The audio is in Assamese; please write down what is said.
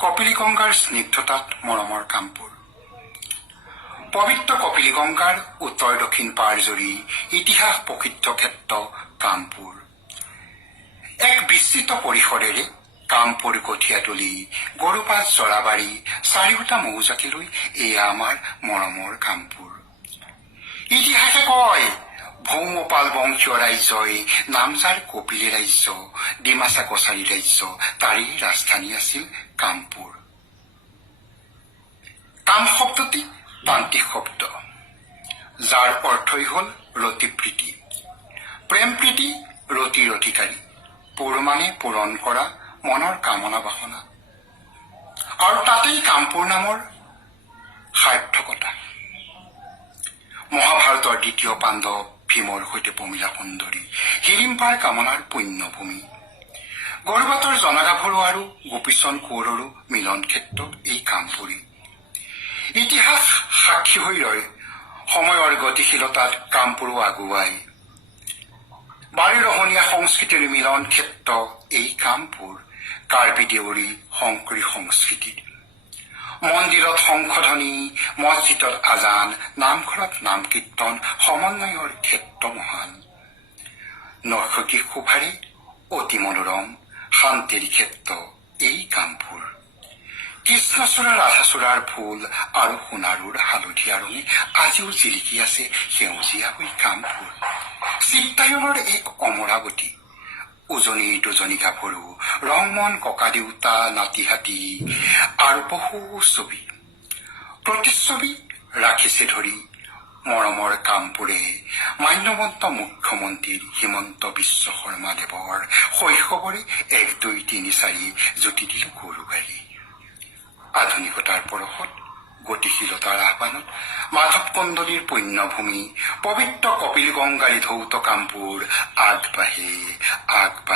কপিলী-গংগাৰ স্নিগ্ধতাত মৰমৰ কামপুৰ। পবিত্ৰ কপিলী-গংগাৰ উত্তৰ দক্ষিণ পাৰজুৰি ইতিহাস প্ৰসিদ্ধ ক্ষেত্ৰ কামপুৰ। এক বিস্তৃত পৰিসৰেৰে কামপুৰ কঠীয়াতলী, গৰুপাছ জৰাবাৰী, চাৰিওটা মৌজাতিলৈ এয়া আমাৰ মৰমৰ কামপুৰ। ইতিহাসে কয় ভৌমপাল বংশীয় ৰাজ্যই নামজাৰ কপিলী ৰাজ্য, ডিমাচা কছাৰী ৰাজ্য, তাৰেই ৰাজধানী আছিল কামপুৰ। কাম শব্দটি তান্ত্ৰিক শব্দ, যাৰ অৰ্থই হল ৰতিপ্ৰীতি। প্ৰেম প্ৰীতি, ৰতিৰ অধিকাৰী, পুৰ মানে পূৰণ কৰা মনৰ কামনা বাসনা, আৰু তাতেই কামপুৰ নামৰ সাৰ্থকতা। মহাভাৰতৰ দ্বিতীয় পাণ্ডৱ ভীমৰ সৈতে পমিলা সুন্দৰী, হিড়িম্বাৰ কামনাৰ পুণ্যভূমি। গৰুবাটৰ জনগাভৰু আৰু গোপীচন্দ কোঁৱৰৰো মিলন ক্ষেত্ৰ এই কামপুৰী। ইতিহাস সাক্ষী হৈ ৰয় সময়ৰ গতিশীলতাত কামপুৰো আগুৱাই। বাৰেৰহণীয়া সংস্কৃতিৰ মিলন ক্ষেত্ৰ এই কামপুৰ, কাৰ্বি দেউৰী শংকৰী সংস্কৃতিৰ। মন্দিৰত শংখধ্বনি, মছজিদত আজান, নামঘৰত নাম কীৰ্তন, সমন্বয়ৰ ক্ষেত্ৰ মহান। নৈসৰ্গিক শোভাৰে অতি মনোৰম শান্তিৰ ক্ষেত্ৰ এই কামপুৰ। কৃষ্ণচূড়া, ৰাধাচূড়াৰ ফুল আৰু সোণাৰুৰ হালধীয়া ৰঙে আজিও জিলিকি আছে সেউজীয়া হৈ কামপুৰ। চিত্তায়নৰ এক অমৰাৱতী, উজনিৰ দুজনী গাভৰু, ৰংমন ককা দেউতা, নাতি হাতী আৰু বহু ছবি। প্ৰতিচ্ছবি ৰাখিছে ধৰি মৰমৰ কামপুৰে মান্যৱন্ত মুখ্যমন্ত্ৰী হিমন্ত বিশ্ব শৰ্মাদেৱৰ শৈশৱৰে 1, 2, 3, 4 জুতি দিল গৰু গাড়ী। আধুনিকতাৰ পৰশত, গতিশীলতাৰ আহ্বানত মাধৱ কন্দলীৰ পুণ্যভূমি পবিত্ৰ কপিলী-গংগাৰী ধৌত কামপুৰ আগবাঢ়ে আগবাঢ়ে।